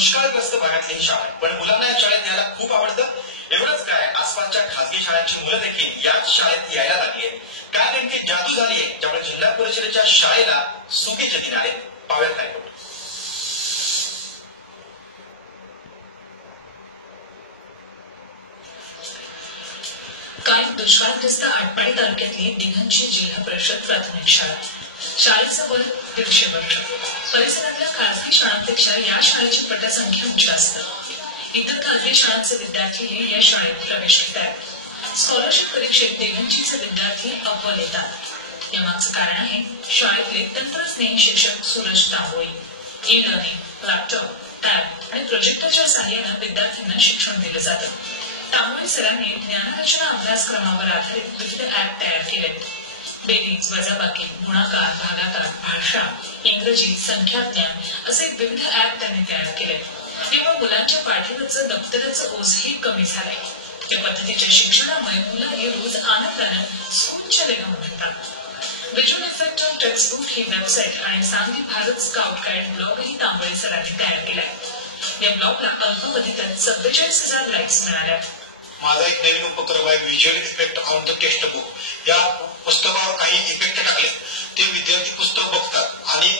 दुष्काळग्रस्त भागातली ही शाळा आहे, पण मुलांना या शाळेत यायला खूप आवडतं. एवढंच काय, आसपासच्या खासगी शाळांची मुलं देखील याच शाळेत यायला लागली आहेत. काय नेमकी जादू झाली आहे ज्यामुळे जिल्हा परिषदेच्या शाळेला सुखीचे दिन आले? पाहूयात काय रिपोर्ट. काय दुष्काळग्रस्त आटपाडी तालुक्यातली दिघंची जिल्हा परिषद प्राथमिक शाळा. शाळेचं वय 150 वर्ष. परिसरातल्या खासगी शाळांपेक्षा या शाळेची पटसंख्या उच्च असते. इतर खासगी शाळांचे विद्यार्थीही या शाळेत प्रवेश घेतात. स्कॉलरशिप परीक्षेत दिघंचीचे विद्यार्थी अव्वल येतात. यामागचं कारण आहे शाळेतले तंत्रस्नेही शिक्षक Suraj Tamboli. E learning, laptop, tab आणि प्रोजेक्टरच्या सहाय्यानं विद्यार्थ्यांना शिक्षण दिलं जातं. तांबोळी सरांनी ज्ञानरचना अभ्यासक्रमावर आधारित विविध ऍप तयार केलेत. बेरीज, वजाबाकी, गुणाकार, भागाकार, भाषा, इंग्रजी, संख्याज्ञान असे विविध ऍप त्यांनी तयार केलेत. यामुळे मुलांच्या पाठीवरचं दप्तराचं ओझही कमी झालंय. या पद्धतीच्या शिक्षणामुळे मुलंही रोज आनंदानं स्कूलच्या लेगावर येतात. Visual effect on textbook he website आणि सांगली भारत स्काउट गाईड ब्लॉगही तांबोळी सरांनी तयार केलाय. या ब्लॉगला अल्पावधीतच 47,000 लाईक्स मिळाल्या. माझा एक नवीन उपक्रम आहे visual effect on the text book. या पुस्तकावर काही इफेक्ट टाकले ते विद्यार्थी पुस्तक बघतात आणि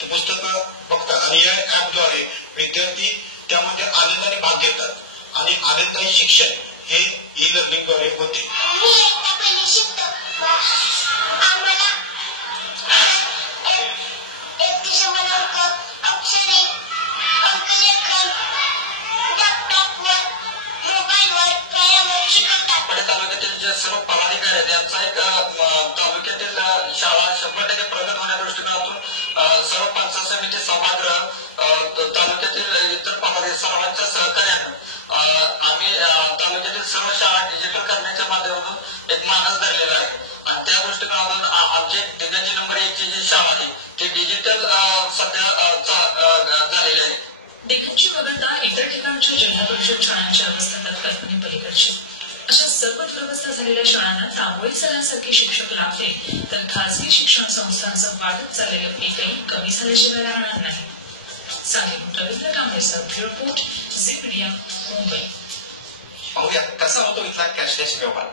ते पुस्तक बघतात आणि या ऍपद्वारे विद्यार्थी त्यामध्ये आनंदाने भाग घेतात आणि आनंदायी शिक्षण हे ई लर्निंगद्वारे होते. तालुक्यातील सर्व पदाधिकारी आहेत यांचा एक तालुक्यातील शाळा 100% प्रगत होण्याच्या दृष्टिकोनातून सर्व पंचायत समिती सभागृह तालुक्यातील इतर पदाधिकारी सर्वांच्या सहकार्यानं आम्ही तालुक्यातील सर्व शाळा डिजिटल करण्याच्या माध्यमातून एक मानस धरलेला आहे आणि त्या दृष्टिकोनातून आमची दिघंची नंबर 1 ची जी शाळा आहे ती डिजिटल सध्या झालेली आहे. दिघंची वगळता इतर ठिकाणच्या जिल्हा परिषद शाळांची अवस्था तर कल्पनेपलीकडची. अशा सर्व दुरवस्था झालेल्या शाळांना तांबोळी सरांसारखे शिक्षक लाभले तर खासगी शिक्षण संस्थांचं वाढत चाललेलं पीकही कमी झाल्याशिवाय राहणार नाही. सांगली रवींद्र कांबळेचा bureau report, Zee Media, Mumbai. पाहूया कसा होतो इथला कॅशलेस व्यवहार.